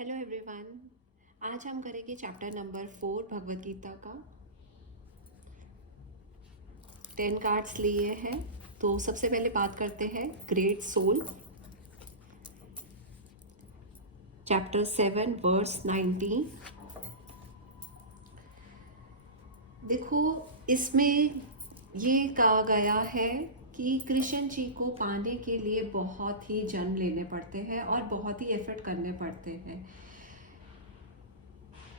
Hello everyone. आज हम करेंगे चैप्टर नंबर 4 भगवत गीता का। 10 कार्ड्स लिए हैं। तो सबसे पहले बात करते हैं ग्रेट सोल, चैप्टर 7 वर्स 19। देखो, इसमें ये कहा गया है कि कृष्ण जी को पाने के लिए बहुत ही जन्म लेने पड़ते हैं और बहुत ही एफर्ट करने पड़ते हैं।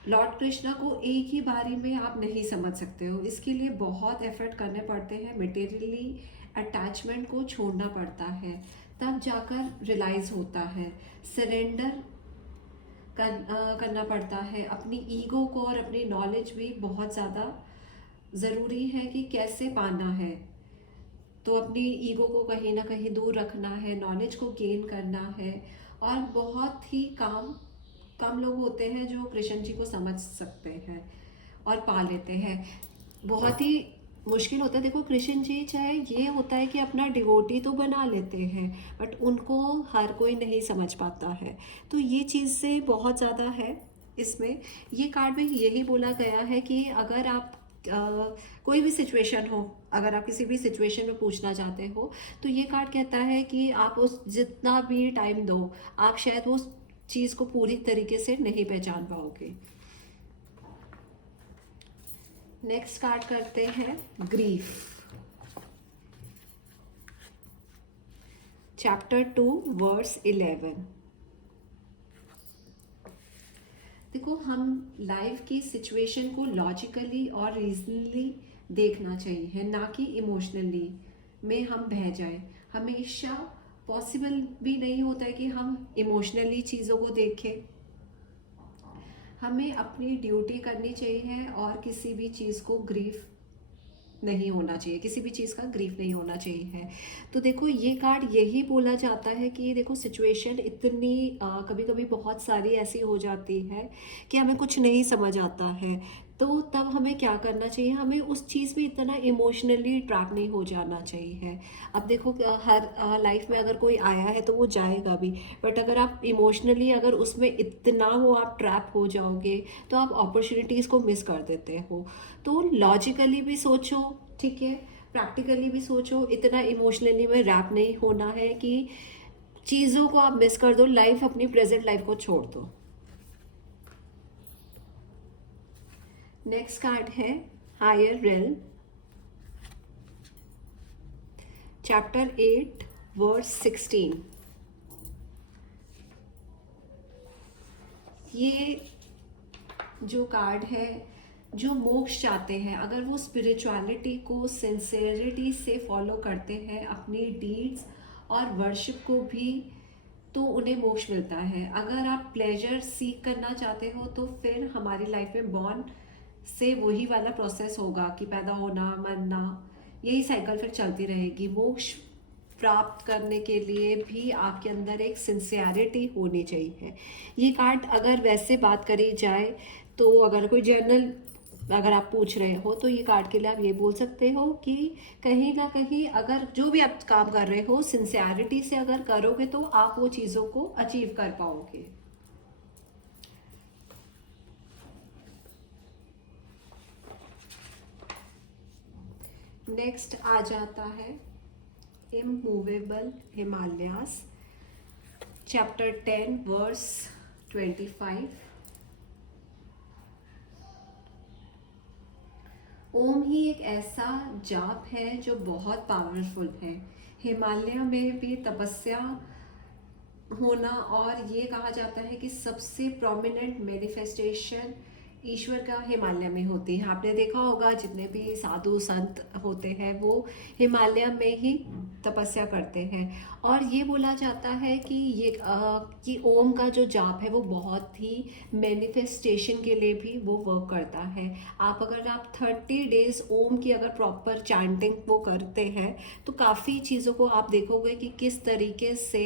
लॉर्ड कृष्णा को एक ही बारी में आप नहीं समझ सकते हो, इसके लिए बहुत एफर्ट करने पड़ते हैं। मटेरियली अटैचमेंट को छोड़ना पड़ता है, तब जाकर रियलाइज होता है। सरेंडर करना पड़ता है अपनी ईगो को, और अपनी नॉलेज भी बहुत ज़्यादा ज़रूरी है कि कैसे पाना है। तो अपनी ईगो को कहीं ना कहीं दूर रखना है, नॉलेज को गेन करना है। और बहुत ही कम लोग होते हैं जो कृष्ण जी को समझ सकते हैं और पा लेते हैं। बहुत ही मुश्किल होता है। देखो, कृष्ण जी चाहे ये होता है कि अपना डिवोटी तो बना लेते हैं, बट उनको हर कोई नहीं समझ पाता है। तो ये चीज़ से बहुत ज़्यादा है इसमें। ये कार्ड में यही बोला गया है कि अगर आप कोई भी सिचुएशन हो, अगर आप किसी भी सिचुएशन में पूछना चाहते हो, तो ये कार्ड कहता है कि आप उस जितना भी टाइम दो, आप शायद वो चीज़ को पूरी तरीके से नहीं पहचान पाओगे। नेक्स्ट कार्ड करते हैं ग्रीफ, चैप्टर 2 वर्स 11। देखो, हम लाइफ की सिचुएशन को लॉजिकली और रीजनली देखना चाहिए, ना कि इमोशनली में हम बह जाए। हमेशा पॉसिबल भी नहीं होता है कि हम इमोशनली चीज़ों को देखें। हमें अपनी ड्यूटी करनी चाहिए और किसी भी चीज़ को ग्रीफ नहीं होना चाहिए, किसी भी चीज़ का ग्रीफ नहीं होना चाहिए है। तो देखो, ये कार्ड यही बोला जाता है कि देखो, सिचुएशन इतनी कभी कभी बहुत सारी ऐसी हो जाती है कि हमें कुछ नहीं समझ आता है। तो तब हमें क्या करना चाहिए, हमें उस चीज़ में इतना इमोशनली ट्रैप नहीं हो जाना चाहिए। अब देखो, हर लाइफ में अगर कोई आया है तो वो जाएगा भी, बट अगर आप इमोशनली अगर उसमें इतना हो आप ट्रैप हो जाओगे, तो आप अपॉर्चुनिटीज़ को मिस कर देते हो। तो लॉजिकली भी सोचो, ठीक है, प्रैक्टिकली भी सोचो। इतना इमोशनली में रैप नहीं होना है कि चीज़ों को आप मिस कर दो, लाइफ अपनी प्रेजेंट लाइफ को छोड़ दो। नेक्स्ट कार्ड है हायर रेल, चैप्टर 8 वर्स 16। ये जो कार्ड है, जो मोक्ष चाहते हैं, अगर वो स्पिरिचुअलिटी को सिंसेरिटी से फॉलो करते हैं, अपनी डीड्स और वर्शिप को भी, तो उन्हें मोक्ष मिलता है। अगर आप प्लेजर सीख करना चाहते हो तो फिर हमारी लाइफ में बॉर्न से वही वाला प्रोसेस होगा कि पैदा होना, मरना, यही साइकिल फिर चलती रहेगी। मोक्ष प्राप्त करने के लिए भी आपके अंदर एक सिंसियरिटी होनी चाहिए। ये कार्ड अगर वैसे बात करी जाए, तो अगर कोई जर्नल अगर आप पूछ रहे हो, तो ये कार्ड के लिए आप ये बोल सकते हो कि कहीं ना कहीं अगर जो भी आप काम कर रहे हो सिंसियरिटी से अगर करोगे, तो आप वो चीज़ों को अचीव कर पाओगे। नेक्स्ट आ जाता है इमूवेबल हिमालयास, चैप्टर 10 वर्स 25। ओम ही एक ऐसा जाप है जो बहुत पावरफुल है। हिमालय में भी तपस्या होना, और ये कहा जाता है कि सबसे प्रोमिनेंट मैनिफेस्टेशन ईश्वर का हिमालय में होती है। आपने देखा होगा जितने भी साधु संत होते हैं वो हिमालय में ही तपस्या करते हैं। और ये बोला जाता है कि कि ओम का जो जाप है वो बहुत ही मैनिफेस्टेशन के लिए भी वो वर्क करता है। अगर आप 30 डेज ओम की अगर प्रॉपर चैंटिंग वो करते हैं, तो काफ़ी चीज़ों को आप देखोगे कि किस तरीके से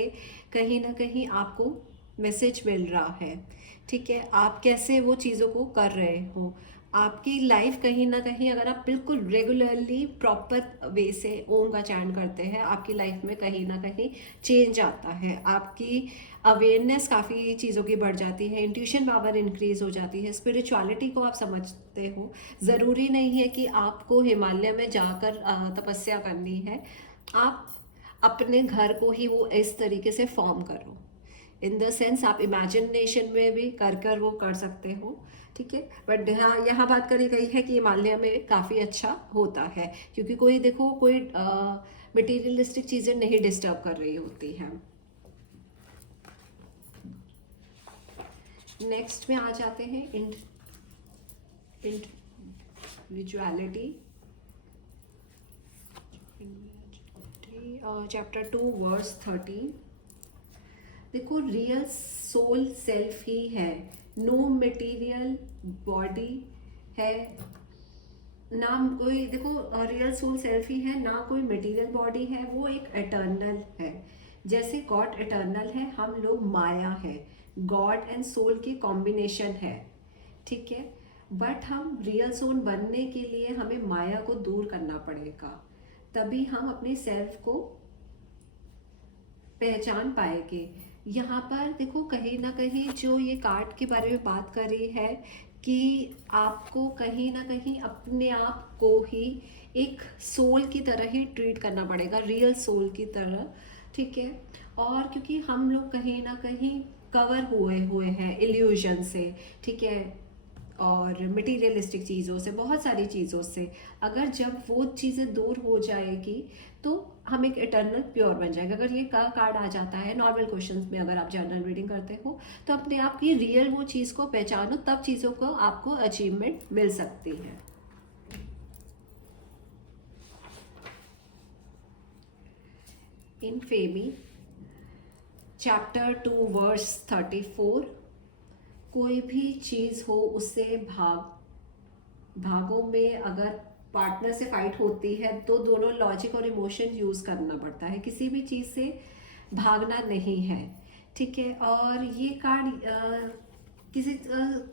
कहीं ना कहीं आपको मैसेज मिल रहा है। ठीक है, आप कैसे वो चीज़ों को कर रहे हो। आपकी लाइफ कहीं ना कहीं अगर आप बिल्कुल रेगुलरली प्रॉपर वे से ओम का चैंट करते हैं, आपकी लाइफ में कहीं ना कहीं चेंज आता है। आपकी अवेयरनेस काफ़ी चीज़ों की बढ़ जाती है, इंट्यूशन पावर इंक्रीज हो जाती है, स्पिरिचुअलिटी को आप समझते हो। ज़रूरी नहीं है कि आपको हिमालय में जाकर तपस्या करनी है। आप अपने घर को ही वो इस तरीके से फॉर्म करो, इन द सेंस आप इमेजिनेशन में भी कर वो कर सकते हो। ठीक है, बट यहाँ बात करी गई है कि हिमालय में काफ़ी अच्छा होता है, क्योंकि कोई देखो कोई मटेरियलिस्टिक चीज़ें नहीं डिस्टर्ब कर रही होती हैं। नेक्स्ट में आ जाते हैं इंडिविजुअलिटी, चैप्टर 2 वर्स 13। देखो रियल सोल सेल्फ ही है, नो मटेरियल बॉडी है, ना कोई, देखो रियल सोल सेल्फ ही है, ना कोई मटेरियल बॉडी है, वो एक एटर्नल है। जैसे गॉड एटर्नल है, हम लोग माया है, गॉड एंड सोल की कॉम्बिनेशन है। ठीक है, बट हम रियल सोल बनने के लिए हमें माया को दूर करना पड़ेगा, तभी हम अपने सेल्फ को पहचान पाएंगे। यहाँ पर देखो कहीं ना कहीं जो ये कार्ड के बारे में बात कर रही है कि आपको कहीं ना कहीं अपने आप को ही एक सोल की तरह ही ट्रीट करना पड़ेगा, रियल सोल की तरह। ठीक है, और क्योंकि हम लोग कहीं ना कहीं कवर हुए हुए हैं इल्यूजन से, ठीक है, और मटेरियलिस्टिक चीज़ों से, बहुत सारी चीज़ों से। अगर जब वो चीज़ें दूर हो जाएगी तो हम एक इटर्नल प्योर बन जाएगा। अगर ये कार्ड आ जाता है नॉर्मल क्वेश्चंस में, अगर आप जनरल रीडिंग करते हो, तो अपने आप की रियल वो चीज़ को पहचानो, तब चीज़ों को आपको अचीवमेंट मिल सकती है। इन फेमी चैप्टर 2 वर्स 34, कोई भी चीज़ हो उससे भागों में अगर पार्टनर से फाइट होती है तो दोनों लॉजिक और इमोशन यूज़ करना पड़ता है, किसी भी चीज़ से भागना नहीं है। ठीक है, और ये कार्ड किसी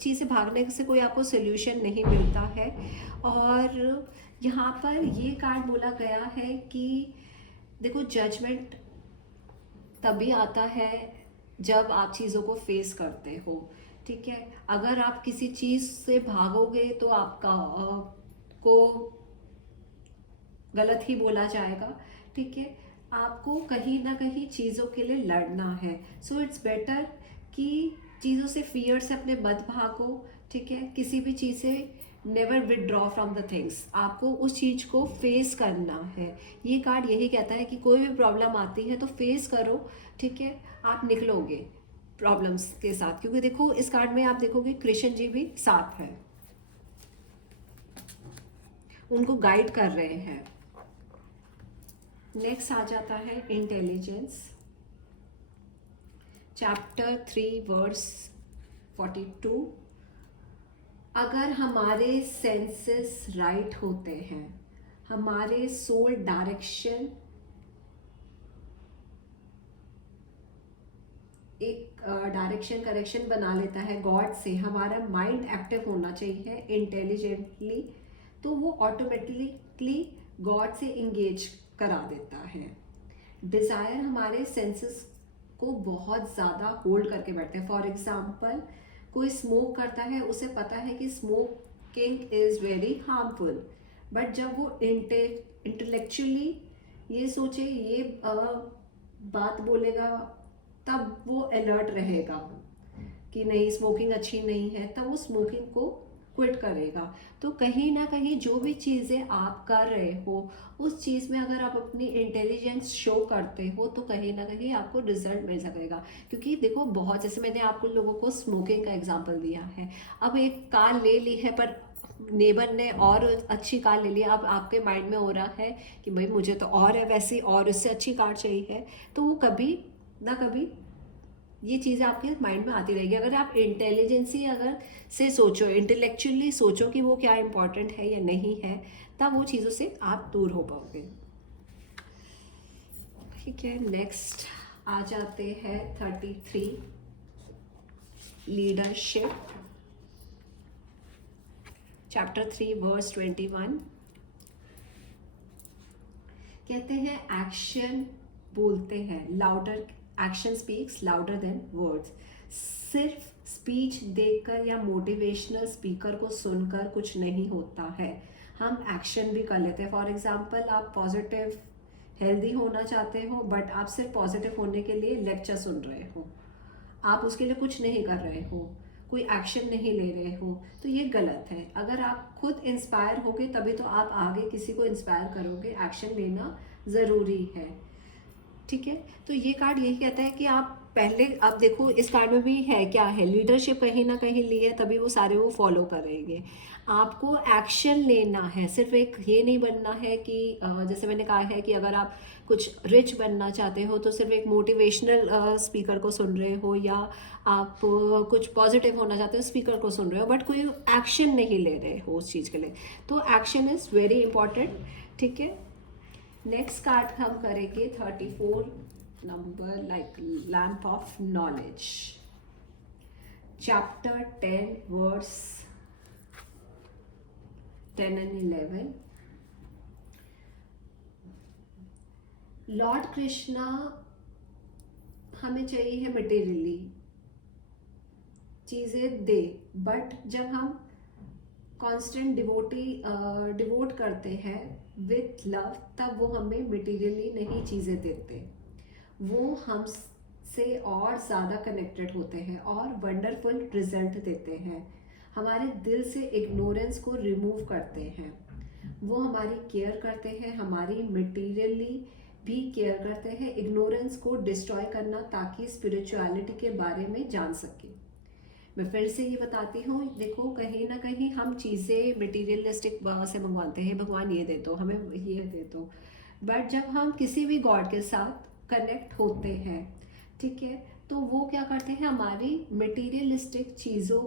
चीज़ से भागने से कोई आपको सोल्यूशन नहीं मिलता है। और यहाँ पर ये कार्ड बोला गया है कि देखो जजमेंट तभी आता है जब आप चीज़ों को फेस करते हो। ठीक है, अगर आप किसी चीज़ से भागोगे तो आपका को गलत ही बोला जाएगा। ठीक है, आपको कहीं ना कहीं चीज़ों के लिए लड़ना है। सो इट्स बेटर कि चीज़ों से फियर से अपने मत भागो। ठीक है, किसी भी चीज़ से never withdraw from the things, आपको उस चीज़ को फेस करना है। ये कार्ड यही कहता है कि कोई भी प्रॉब्लम आती है तो फेस करो। ठीक है, आप निकलोगे प्रॉब्लम्स के साथ, क्योंकि देखो इस कार्ड में आप देखोगे कृष्ण जी भी साथ हैं, उनको गाइड कर रहे हैं। नेक्स्ट आ जाता है इंटेलिजेंस, चैप्टर 3 वर्स 42। अगर हमारे सेंसेस राइट होते हैं, हमारे सोल डायरेक्शन एक डायरेक्शन करेक्शन बना लेता है गॉड से, हमारा माइंड एक्टिव होना चाहिए इंटेलिजेंटली, तो वो ऑटोमेटिकली गॉड से इंगेज करा देता है। डिज़ायर हमारे सेंसेस को बहुत ज़्यादा होल्ड करके बैठते हैं। फॉर एग्जाम्पल कोई स्मोक करता है, उसे पता है कि smoking is very harmful, but जब वो इंटेलेक्चुअली ये सोचे, ये बात बोलेगा, तब वो अलर्ट रहेगा कि नहीं स्मोकिंग अच्छी नहीं है, तब वो स्मोकिंग को क्विट करेगा। तो कहीं ना कहीं जो भी चीज़ें आप कर रहे हो उस चीज़ में अगर आप अपनी इंटेलिजेंस शो करते हो तो कहीं ना कहीं आपको रिजल्ट मिल सकेगा। क्योंकि देखो बहुत, जैसे मैंने आपको लोगों को स्मोकिंग का एग्जांपल दिया है, अब एक कार ले ली है पर नेबर ने और अच्छी कार ले ली, अब आपके माइंड में हो रहा है कि भाई मुझे तो और है वैसी और इससे अच्छी कार चाहिए, तो वो कभी ना कभी ये चीज़ें आपके माइंड में आती रहेगी। अगर आप इंटेलिजेंसी अगर से सोचो, इंटेलेक्चुअली सोचो कि वो क्या इंपॉर्टेंट है या नहीं है, तब वो चीज़ों से आप दूर हो पाओगे। ठीक है, नेक्स्ट आ जाते हैं 33 लीडरशिप, चैप्टर 3 वर्स 21 कहते हैं एक्शन बोलते हैं louder, action speaks louder than words. सिर्फ स्पीच देखकर या मोटिवेशनल स्पीकर को सुनकर कुछ नहीं होता है, हम एक्शन भी कर लेते हैं। फॉर एग्जाम्पल, आप पॉजिटिव हेल्दी होना चाहते हो बट आप सिर्फ पॉजिटिव होने के लिए लेक्चर सुन रहे हो, आप उसके लिए कुछ नहीं कर रहे हो, कोई एक्शन नहीं ले रहे हो, तो ये गलत है। अगर आप खुद इंस्पायर होगे तभी तो आप आगे किसी को इंस्पायर करोगे, एक्शन लेना ज़रूरी है। ठीक है, तो ये कार्ड यही कहता है कि आप पहले, आप देखो इस कार्ड में भी है क्या है, लीडरशिप कहीं ना कहीं ली है तभी वो सारे वो फॉलो करेंगे। आपको एक्शन लेना है, सिर्फ एक ये नहीं बनना है कि जैसे मैंने कहा है कि अगर आप कुछ रिच बनना चाहते हो तो सिर्फ एक मोटिवेशनल स्पीकर को सुन रहे हो, या आप कुछ पॉजिटिव होना चाहते हो स्पीकर को सुन रहे हो बट कोई एक्शन नहीं ले रहे हो उस चीज़ के लिए, तो एक्शन इज़ वेरी इंपॉर्टेंट। ठीक है, नेक्स्ट कार्ड हम करेंगे 34 number, like lamp of knowledge, chapter 10 verse 10 and 11। Lord Krishna हमें चाहिए है मटेरियली चीज़ें दे, बट जब हम कांस्टेंट डिवोट करते हैं विथ लव, तब वो हमें मटेरियली नहीं चीज़ें देते, वो हमसे और ज़्यादा कनेक्टेड होते हैं और वंडरफुल रिजल्ट देते हैं, हमारे दिल से इग्नोरेंस को रिमूव करते हैं, वो हमारी केयर करते हैं, हमारी मटेरियली भी केयर करते हैं, इग्नोरेंस को डिस्ट्रॉय करना ताकि स्पिरिचुअलिटी के बारे में जान सके। मैं फिर से ये बताती हूँ, देखो कहीं ना कहीं हम चीज़ें मटीरियलिस्टिक से मंगवाते हैं, भगवान ये दे दो, हमें ये दे दो, बट जब हम किसी भी गॉड के साथ कनेक्ट होते हैं, ठीक है, तो वो क्या करते हैं, हमारी मटीरियलिस्टिक चीज़ों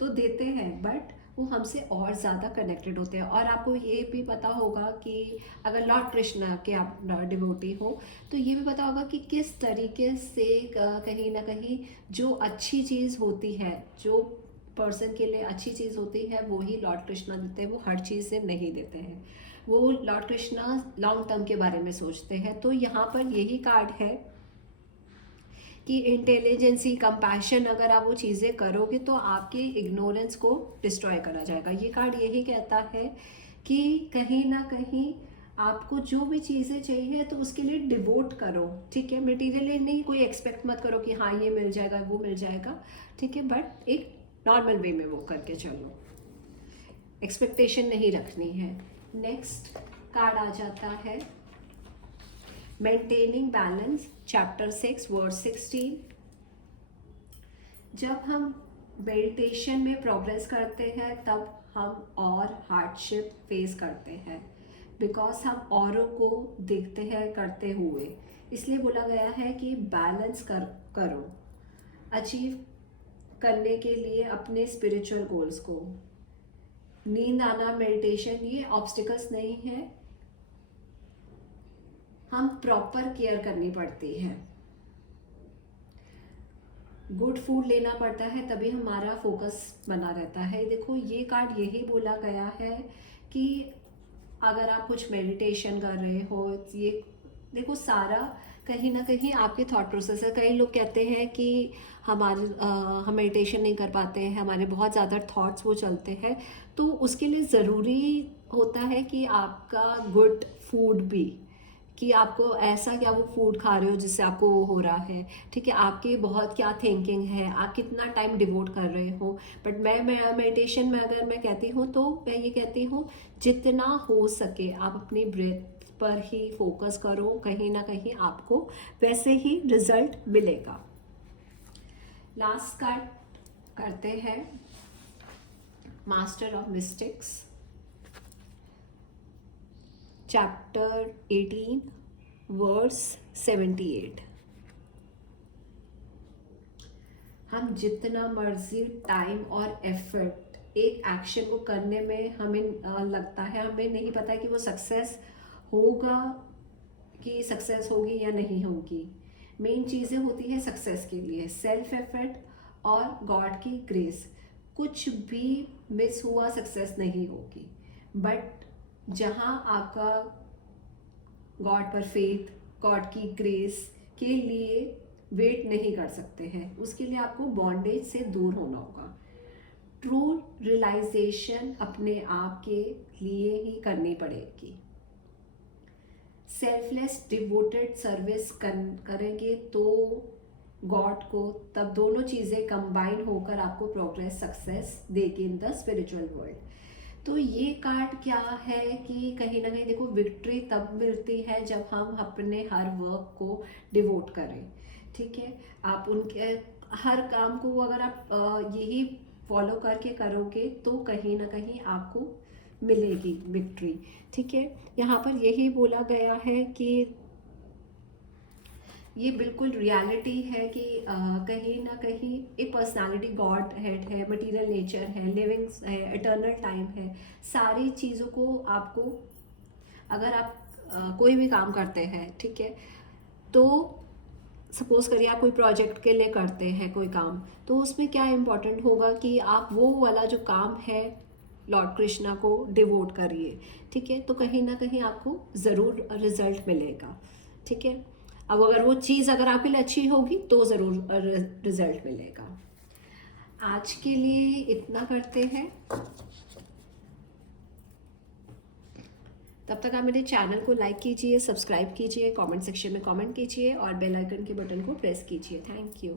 तो देते हैं बट वो हमसे और ज़्यादा कनेक्टेड होते हैं। और आपको ये भी पता होगा कि अगर लॉर्ड कृष्णा के आप डिवोटी हो तो ये भी पता होगा कि किस तरीके से कहीं ना कहीं जो अच्छी चीज़ होती है, जो पर्सन के लिए अच्छी चीज़ होती है, वो ही लॉर्ड कृष्णा देते हैं, वो हर चीज़ से नहीं देते हैं, वो लॉर्ड कृष्णा लॉन्ग टर्म के बारे में सोचते हैं। तो यहाँ पर यही कार्ड है कि इंटेलिजेंसी, कंपैशन, अगर आप वो चीज़ें करोगे तो आपके इग्नोरेंस को डिस्ट्रॉय करा जाएगा। ये कार्ड यही कहता है कि कहीं ना कहीं आपको जो भी चीज़ें चाहिए तो उसके लिए डिवोट करो, ठीक है, मटेरियली नहीं, कोई एक्सपेक्ट मत करो कि हाँ ये मिल जाएगा वो मिल जाएगा, ठीक है, बट एक नॉर्मल वे में वो करके चलो, एक्सपेक्टेशन नहीं रखनी है। नेक्स्ट कार्ड आ जाता है मेंटेनिंग बैलेंस, चैप्टर 6 वर्स 16। जब हम मेडिटेशन में प्रोग्रेस करते हैं तब हम और हार्डशिप फेस करते हैं, बिकॉज हम औरों को देखते हैं करते हुए, इसलिए बोला गया है कि बैलेंस करो अचीव करने के लिए अपने स्पिरिचुअल गोल्स को। नींद आना, मेडिटेशन, ये ऑब्स्टिकल्स नहीं है, हम प्रॉपर केयर करनी पड़ती है, गुड फूड लेना पड़ता है तभी हमारा फोकस बना रहता है। देखो ये कार्ड यही बोला गया है कि अगर आप कुछ मेडिटेशन कर रहे हो, ये देखो सारा कहीं ना कहीं आपके थॉट प्रोसेस है। कई लोग कहते हैं कि हम मेडिटेशन नहीं कर पाते हैं, हमारे बहुत ज़्यादा थॉट्स वो चलते हैं, तो उसके लिए ज़रूरी होता है कि आपका गुड फूड भी, कि आपको ऐसा क्या वो फूड खा रहे हो जिससे आपको वो हो रहा है, ठीक है, आपकी बहुत क्या थिंकिंग है, आप कितना टाइम डिवोट कर रहे हो। बट मैं मेडिटेशन में अगर मैं कहती हूँ तो मैं ये कहती हूँ जितना हो सके आप अपनी ब्रेथ पर ही फोकस करो, कहीं ना कहीं आपको वैसे ही रिजल्ट मिलेगा। लास्ट कार्ड करते हैं master of mystics, chapter 18 verse 78। हम जितना मर्जी टाइम और एफर्ट एक एक्शन को करने में हमें लगता है, हमें नहीं पता कि वो सक्सेस होगा कि सक्सेस होगी या नहीं होगी। मेन चीज़ें होती है सक्सेस के लिए सेल्फ एफर्ट और गॉड की ग्रेस। कुछ भी मिस हुआ सक्सेस नहीं होगी। बट जहाँ आपका गॉड पर फेथ, गॉड की ग्रेस के लिए वेट नहीं कर सकते हैं, उसके लिए आपको बॉन्डेज से दूर होना होगा। ट्रू रियलाइजेशन अपने आप के लिए ही करनी पड़ेगी। सेल्फलेस डिवोटेड सर्विस करेंगे तो गॉड को, तब दोनों चीज़ें कंबाइन होकर आपको प्रोग्रेस सक्सेस देगी इन द स्पिरिचुअल वर्ल्ड। तो ये कार्ड क्या है कि कहीं ना कहीं देखो, विक्ट्री तब मिलती है जब हम अपने हर वर्क को डिवोट करें। ठीक है, आप उनके हर काम को अगर आप यही फॉलो करके करोगे तो कहीं ना कहीं आपको मिलेगी विक्ट्री। ठीक है, यहाँ पर यही बोला गया है कि ये बिल्कुल रियलिटी है कि कहीं ना कहीं एक पर्सनालिटी गॉड हेड है, मटेरियल नेचर है, लिविंग है, इटर्नल टाइम है। सारी चीज़ों को आपको, अगर आप कोई भी काम करते हैं, ठीक है, तो सपोज करिए आप कोई प्रोजेक्ट के लिए करते हैं कोई काम, तो उसमें क्या इम्पोर्टेंट होगा कि आप वो वाला जो काम है लॉर्ड कृष्णा को डिवोट करिए। ठीक है, तो कहीं ना कहीं आपको ज़रूर रिजल्ट मिलेगा। ठीक है, अब अगर वो चीज़ अगर आपके लिए अच्छी होगी तो ज़रूर रिजल्ट मिलेगा। आज के लिए इतना करते हैं। तब तक आप मेरे चैनल को लाइक कीजिए, सब्सक्राइब कीजिए, कमेंट सेक्शन में कमेंट कीजिए और बेल आइकन के बटन को प्रेस कीजिए। Thank you.